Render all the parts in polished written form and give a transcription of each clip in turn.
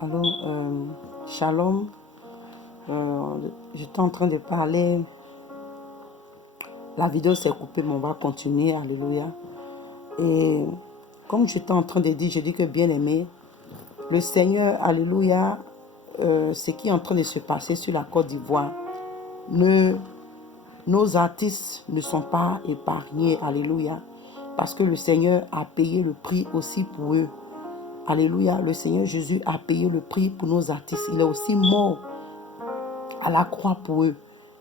Allô, Shalom. J'étais en train de parler. La vidéo s'est coupée, mais on va continuer. Alléluia. Et comme j'étais en train de dire, je dis que bien aimé, le Seigneur, Alléluia, ce qui est en train de se passer sur la Côte d'Ivoire, nos artistes ne sont pas épargnés. Alléluia. Parce que le Seigneur a payé le prix aussi pour eux. Alléluia, le Seigneur Jésus a payé le prix pour nos artistes. Il est aussi mort à la croix pour eux.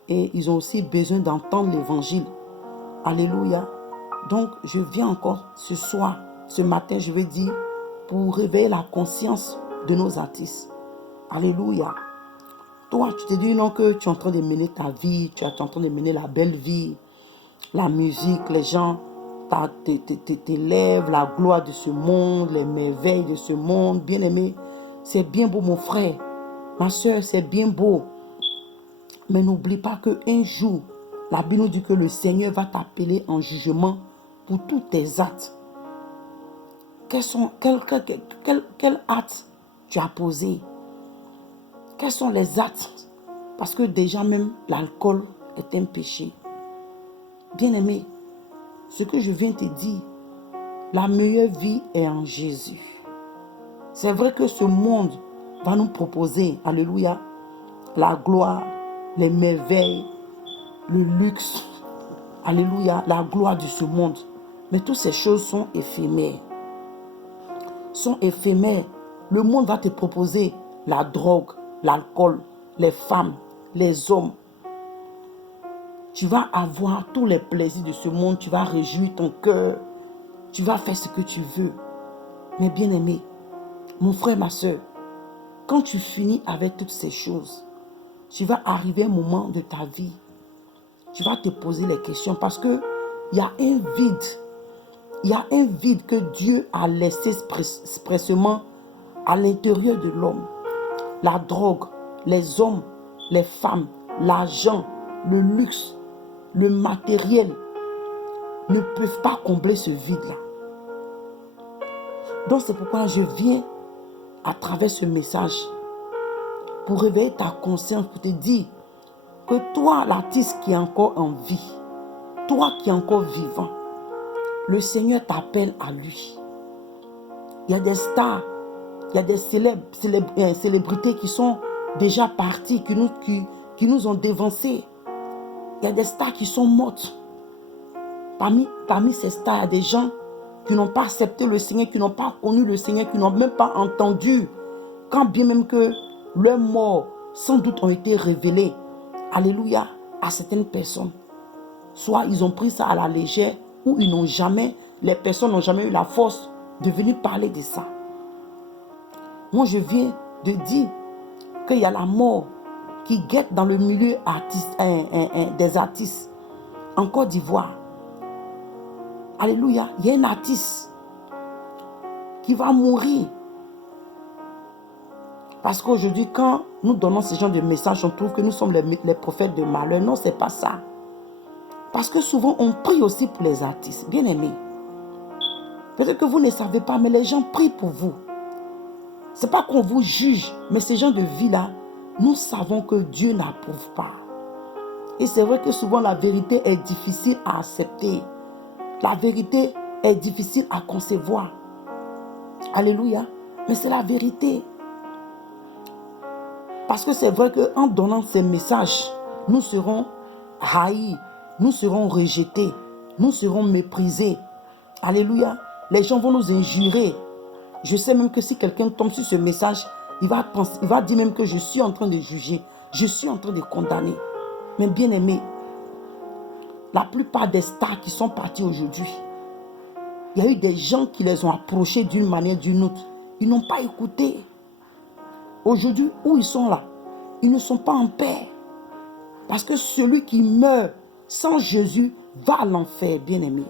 Et ils ont aussi besoin d'entendre l'évangile. Alléluia. Donc, je viens encore ce soir, ce matin, je vais dire, pour réveiller la conscience de nos artistes. Alléluia. Toi, tu te dis non que tu es en train de mener ta vie, tu es en train de mener la belle vie, la musique, les gens t'élèvent, la gloire de ce monde, les merveilles de ce monde. Bien aimé, c'est bien beau mon frère, ma soeur, c'est bien beau. Mais n'oublie pas qu'un jour, la Bible nous dit que le Seigneur va t'appeler en jugement pour tous tes actes. Quel acte tu as posé? Quels sont les actes? Parce que déjà même l'alcool est un péché. Bien-aimé, ce que je viens te dire, la meilleure vie est en Jésus. C'est vrai que ce monde va nous proposer, alléluia, la gloire, les merveilles, le luxe, alléluia, la gloire de ce monde. Mais toutes ces choses sont éphémères. Sont éphémères. Le monde va te proposer la drogue, l'alcool, les femmes, les hommes. Tu vas avoir tous les plaisirs de ce monde. Tu vas réjouir ton cœur. Tu vas faire ce que tu veux. Mais bien aimé, mon frère, ma soeur, quand tu finis avec toutes ces choses, tu vas arriver à un moment de ta vie. Tu vas te poser les questions parce que il y a un vide. Il y a un vide que Dieu a laissé expressément à l'intérieur de l'homme. La drogue, les hommes, les femmes, l'argent, le luxe, le matériel ne peuvent pas combler ce vide-là. Donc c'est pourquoi je viens à travers ce message pour réveiller ta conscience, pour te dire que toi, l'artiste qui est encore en vie, toi qui es encore vivant, le Seigneur t'appelle à lui. Il y a des stars, il y a des célébrités qui sont déjà parties, qui nous ont dévancés. Il y a des stars qui sont mortes. Parmi ces stars, il y a des gens qui n'ont pas accepté le Seigneur, qui n'ont pas connu le Seigneur, qui n'ont même pas entendu. Quand bien même que leurs morts, sans doute, ont été révélés, alléluia, à certaines personnes. Soit ils ont pris ça à la légère, ou les personnes n'ont jamais eu la force de venir parler de ça. Moi, je viens de dire qu'il y a la mort qui guette dans le milieu des artistes en Côte d'Ivoire. Alléluia, il y a un artiste qui va mourir. Parce qu'aujourd'hui, quand nous donnons ce genre de messages, on trouve que nous sommes les prophètes de malheur. Non, ce n'est pas ça. Parce que souvent, on prie aussi pour les artistes. Bien aimés. Peut-être que vous ne savez pas, mais les gens prient pour vous. Ce n'est pas qu'on vous juge, mais ces gens de vie-là, nous savons que Dieu n'approuve pas. Et c'est vrai que souvent, la vérité est difficile à accepter. La vérité est difficile à concevoir. Alléluia. Mais c'est la vérité. Parce que c'est vrai qu'en donnant ces messages, nous serons haïs, nous serons rejetés, nous serons méprisés. Alléluia. Les gens vont nous injurer. Je sais même que si quelqu'un tombe sur ce message, il va dire même que je suis en train de juger, je suis en train de condamner. Mais bien aimé, la plupart des stars qui sont partis aujourd'hui, il y a eu des gens qui les ont approchés d'une manière ou d'une autre. Ils n'ont pas écouté. Aujourd'hui, où ils sont là, ils ne sont pas en paix. Parce que celui qui meurt sans Jésus va à l'enfer, bien-aimé.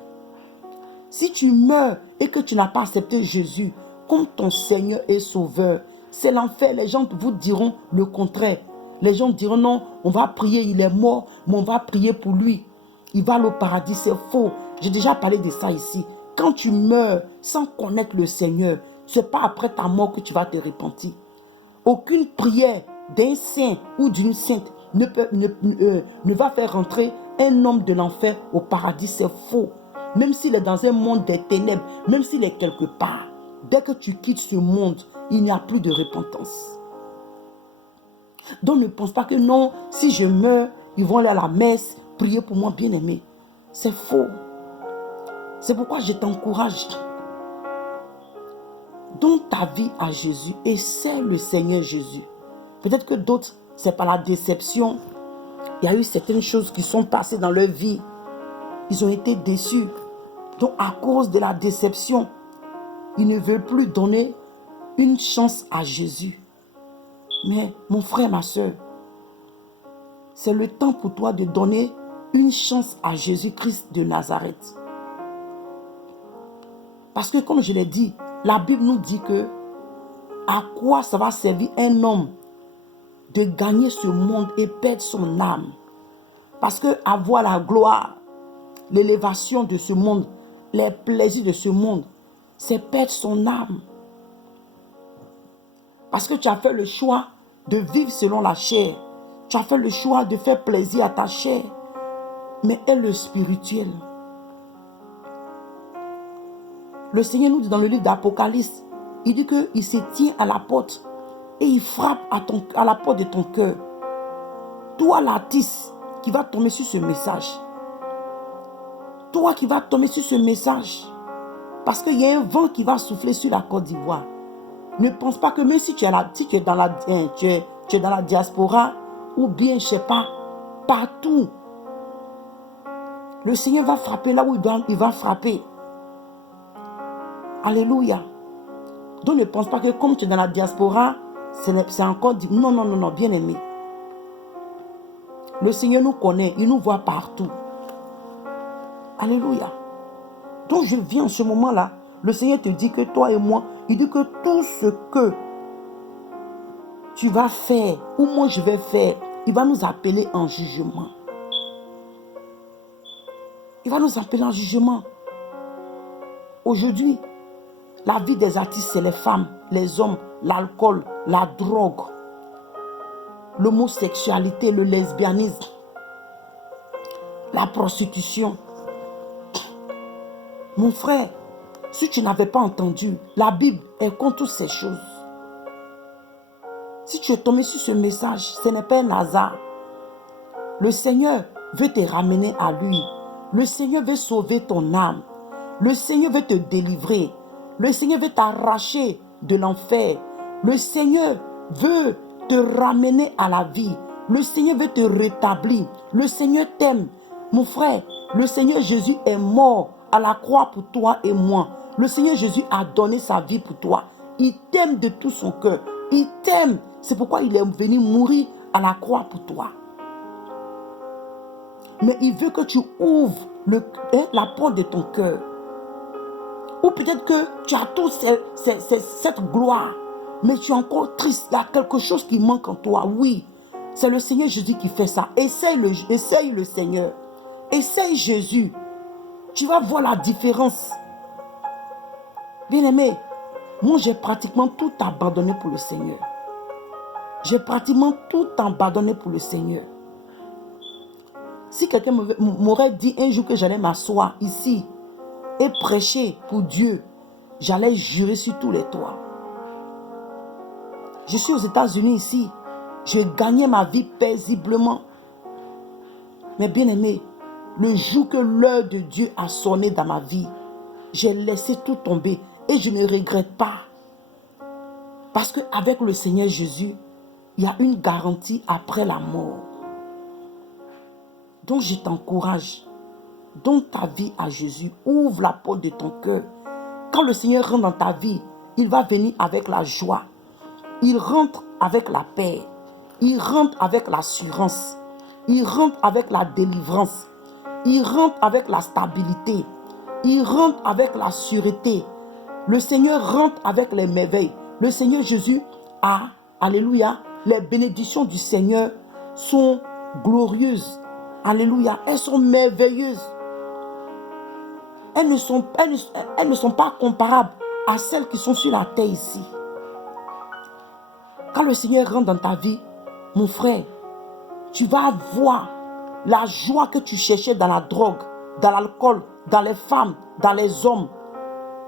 Si tu meurs et que tu n'as pas accepté Jésus comme ton Seigneur et Sauveur, c'est l'enfer. Les gens vous diront le contraire. Les gens diront non, on va prier, il est mort, mais on va prier pour lui. Il va au paradis, c'est faux. J'ai déjà parlé de ça ici. Quand tu meurs sans connaître le Seigneur, ce n'est pas après ta mort que tu vas te repentir. Aucune prière d'un saint ou d'une sainte ne va faire rentrer un homme de l'enfer au paradis. C'est faux. Même s'il est dans un monde des ténèbres, même s'il est quelque part, dès que tu quittes ce monde, il n'y a plus de repentance. Donc ne pense pas que non, si je meurs, ils vont aller à la messe, prier pour moi, bien-aimé. C'est faux. C'est pourquoi je t'encourage. Donne ta vie à Jésus et c'est le Seigneur Jésus. Peut-être que d'autres, c'est par la déception. Il y a eu certaines choses qui sont passées dans leur vie. Ils ont été déçus. Donc à cause de la déception, ils ne veulent plus donner une chance à Jésus. Mais mon frère, ma soeur, c'est le temps pour toi de donner une chance à Jésus-Christ de Nazareth. Parce que comme je l'ai dit, la Bible nous dit que à quoi ça va servir un homme de gagner ce monde et perdre son âme. Parce que avoir la gloire, l'élévation de ce monde, les plaisirs de ce monde, c'est perdre son âme. Parce que tu as fait le choix de vivre selon la chair. Tu as fait le choix de faire plaisir à ta chair. Mais et le spirituel. Le Seigneur nous dit dans le livre d'Apocalypse, il dit qu'il se tient à la porte et il frappe à la porte de ton cœur. Toi l'artiste qui va tomber sur ce message. Toi qui vas tomber sur ce message. Parce qu'il y a un vent qui va souffler sur la Côte d'Ivoire. Ne pense pas que même si tu es dans la diaspora ou bien, je ne sais pas, partout, le Seigneur va frapper là où il va frapper. Alléluia. Donc ne pense pas que comme tu es dans la diaspora, c'est encore dit. Non, non, non, non, bien aimé. Le Seigneur nous connaît, il nous voit partout. Alléluia. Donc je viens en ce moment-là, le Seigneur te dit que toi et moi, il dit que tout ce que tu vas faire, ou moi je vais faire, il va nous appeler en jugement. Il va nous appeler en jugement. Aujourd'hui, la vie des artistes, c'est les femmes, les hommes, l'alcool, la drogue, l'homosexualité, le lesbianisme, la prostitution. Mon frère, si tu n'avais pas entendu, la Bible est contre toutes ces choses. Si tu es tombé sur ce message, ce n'est pas un hasard. Le Seigneur veut te ramener à lui. Le Seigneur veut sauver ton âme. Le Seigneur veut te délivrer. Le Seigneur veut t'arracher de l'enfer. Le Seigneur veut te ramener à la vie. Le Seigneur veut te rétablir. Le Seigneur t'aime. Mon frère, le Seigneur Jésus est mort à la croix pour toi et moi. Le Seigneur Jésus a donné sa vie pour toi. Il t'aime de tout son cœur. Il t'aime. C'est pourquoi il est venu mourir à la croix pour toi. Mais il veut que tu ouvres la porte de ton cœur. Ou peut-être que tu as toute cette gloire, mais tu es encore triste. Il y a quelque chose qui manque en toi. Oui, c'est le Seigneur Jésus qui fait ça. Essaye le Seigneur. Essaye Jésus. Tu vas voir la différence. Bien-aimé, moi j'ai pratiquement tout abandonné pour le Seigneur. J'ai pratiquement tout abandonné pour le Seigneur. Si quelqu'un m'aurait dit un jour que j'allais m'asseoir ici et prêcher pour Dieu, j'allais jurer sur tous les toits. Je suis aux États-Unis ici. Je gagnais ma vie paisiblement. Mais bien aimé, le jour que l'heure de Dieu a sonné dans ma vie, j'ai laissé tout tomber et je ne regrette pas. Parce qu'avec le Seigneur Jésus, il y a une garantie après la mort. Donc je t'encourage. Donne ta vie à Jésus. Ouvre la porte de ton cœur. Quand le Seigneur rentre dans ta vie, il va venir avec la joie. Il rentre avec la paix. Il rentre avec l'assurance. Il rentre avec la délivrance. Il rentre avec la stabilité. Il rentre avec la sûreté. Le Seigneur rentre avec les merveilles. Le Seigneur Jésus a, alléluia, les bénédictions du Seigneur sont glorieuses. Alléluia, elles sont merveilleuses. Elles ne sont pas comparables à celles qui sont sur la terre ici. Quand le Seigneur rentre dans ta vie, mon frère, tu vas voir la joie que tu cherchais dans la drogue, dans l'alcool, dans les femmes, dans les hommes,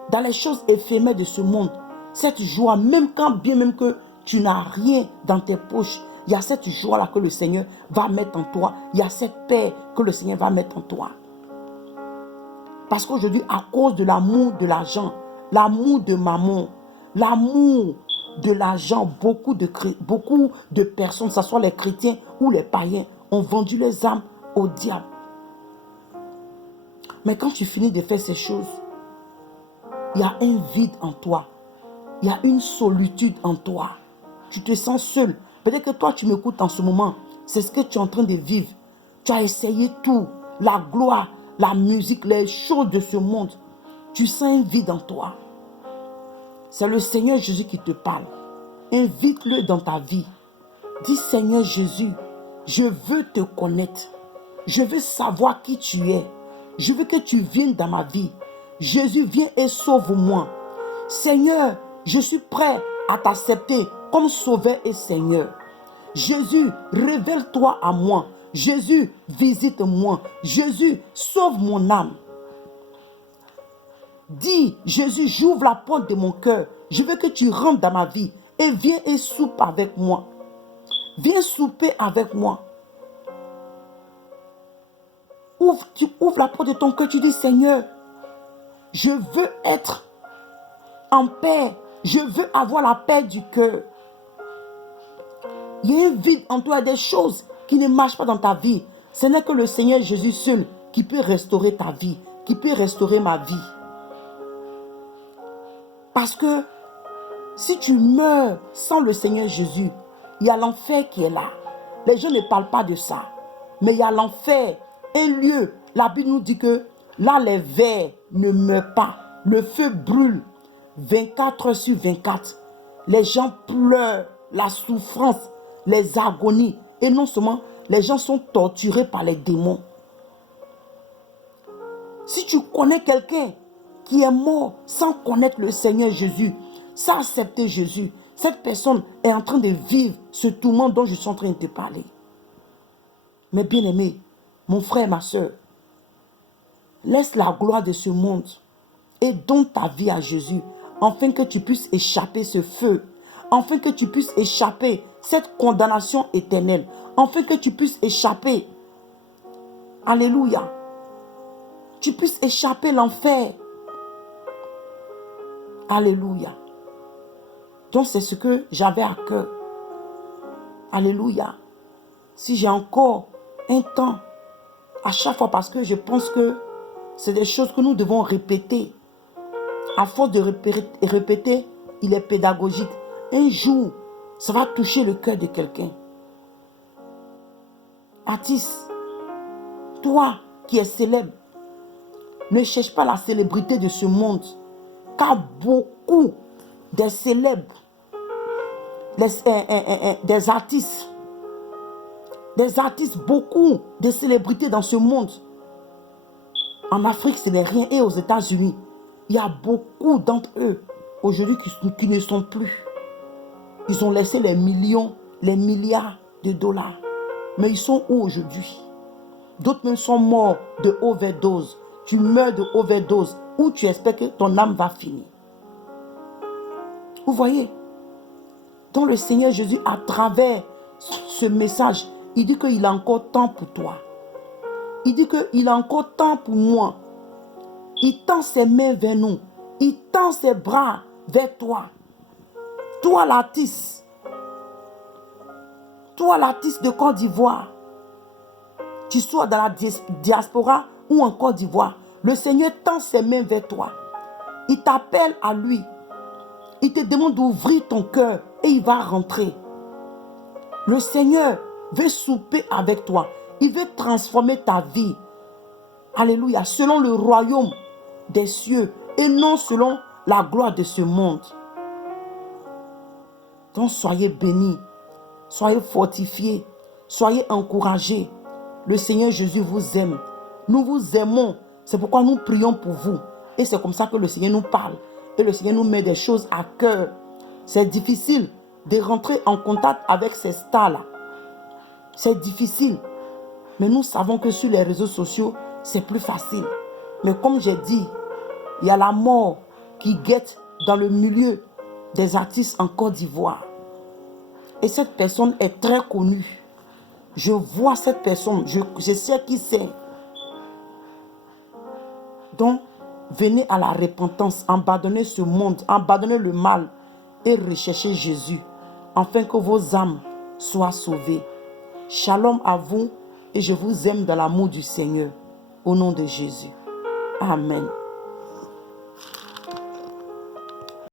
dans les choses éphémères de ce monde. Cette joie, même quand bien même que tu n'as rien dans tes poches, il y a cette joie-là que le Seigneur va mettre en toi. Il y a cette paix que le Seigneur va mettre en toi. Parce qu'aujourd'hui, à cause de l'amour de l'argent, l'amour de maman, l'amour de l'argent, beaucoup de personnes, que ce soit les chrétiens ou les païens, ont vendu les âmes au diable. Mais quand tu finis de faire ces choses, il y a un vide en toi. Il y a une solitude en toi. Tu te sens seul. Peut-être que toi, tu m'écoutes en ce moment. C'est ce que tu es en train de vivre. Tu as essayé tout. La gloire, la musique, les choses de ce monde. Tu sens un vide en toi. C'est le Seigneur Jésus qui te parle. Invite-le dans ta vie. Dis, Seigneur Jésus, je veux te connaître. Je veux savoir qui tu es. Je veux que tu viennes dans ma vie. Jésus, viens et sauve-moi. Seigneur, je suis prêt à t'accepter comme Sauveur et Seigneur. Jésus, révèle-toi à moi. Jésus, visite-moi. Jésus, sauve mon âme. Dis, Jésus, j'ouvre la porte de mon cœur. Je veux que tu rentres dans ma vie et viens et soupe avec moi. Viens souper avec moi. Tu ouvres la porte de ton cœur, tu dis, Seigneur, je veux être en paix. Je veux avoir la paix du cœur. Il y a un vide en toi, des choses qui ne marchent pas dans ta vie. Ce n'est que le Seigneur Jésus seul qui peut restaurer ta vie, qui peut restaurer ma vie. Parce que si tu meurs sans le Seigneur Jésus, il y a l'enfer qui est là. Les gens ne parlent pas de ça. Mais il y a l'enfer, un lieu. La Bible nous dit que là, les vers ne meurent pas. Le feu brûle 24 heures sur 24. Les gens pleurent, la souffrance, les agonies. Et non seulement, les gens sont torturés par les démons. Si tu connais quelqu'un qui est mort sans connaître le Seigneur Jésus, sans accepter Jésus, cette personne est en train de vivre ce tourment dont je suis en train de te parler. Mais bien-aimé, mon frère, ma soeur, laisse la gloire de ce monde et donne ta vie à Jésus, afin que tu puisses échapper ce feu, afin que tu puisses échapper cette condamnation éternelle, afin que tu puisses échapper, alléluia, tu puisses échapper l'enfer. Alléluia. Donc c'est ce que j'avais à cœur. Alléluia. Si j'ai encore un temps, à chaque fois, parce que je pense que c'est des choses que nous devons répéter. À force de répéter, il est pédagogique. Un jour, ça va toucher le cœur de quelqu'un. Artiste, toi qui es célèbre, ne cherche pas la célébrité de ce monde. Car beaucoup des célèbres, des artistes, beaucoup de célébrités dans ce monde. En Afrique, ce n'est rien. Et aux États-Unis, il y a beaucoup d'entre eux aujourd'hui qui ne sont plus. Ils ont laissé les millions, les milliards de dollars. Mais ils sont où aujourd'hui? D'autres même sont morts de overdose. Tu meurs de overdose. Où tu espères que ton âme va finir. Vous voyez? Donc le Seigneur Jésus, à travers ce message, il dit qu'il a encore temps pour toi. Il dit qu'il a encore temps pour moi. Il tend ses mains vers nous. Il tend ses bras vers toi. Toi l'artiste. Toi l'artiste de Côte d'Ivoire. Tu sois dans la diaspora ou en Côte d'Ivoire. Le Seigneur tend ses mains vers toi. Il t'appelle à lui. Il te demande d'ouvrir ton cœur et il va rentrer. Le Seigneur veut souper avec toi. Il veut transformer ta vie. Alléluia. Selon le royaume des cieux et non selon la gloire de ce monde. Donc soyez bénis. Soyez fortifiés. Soyez encouragés. Le Seigneur Jésus vous aime. Nous vous aimons. C'est pourquoi nous prions pour vous. Et c'est comme ça que le Seigneur nous parle. Et le Seigneur nous met des choses à cœur. C'est difficile de rentrer en contact avec ces stars-là. C'est difficile. Mais nous savons que sur les réseaux sociaux, c'est plus facile. Mais comme j'ai dit, il y a la mort qui guette dans le milieu des artistes en Côte d'Ivoire. Et cette personne est très connue. Je vois cette personne, je sais qui c'est. Donc, venez à la repentance, abandonnez ce monde, abandonnez le mal et recherchez Jésus, afin que vos âmes soient sauvées. Shalom à vous et je vous aime dans l'amour du Seigneur. Au nom de Jésus. Amen.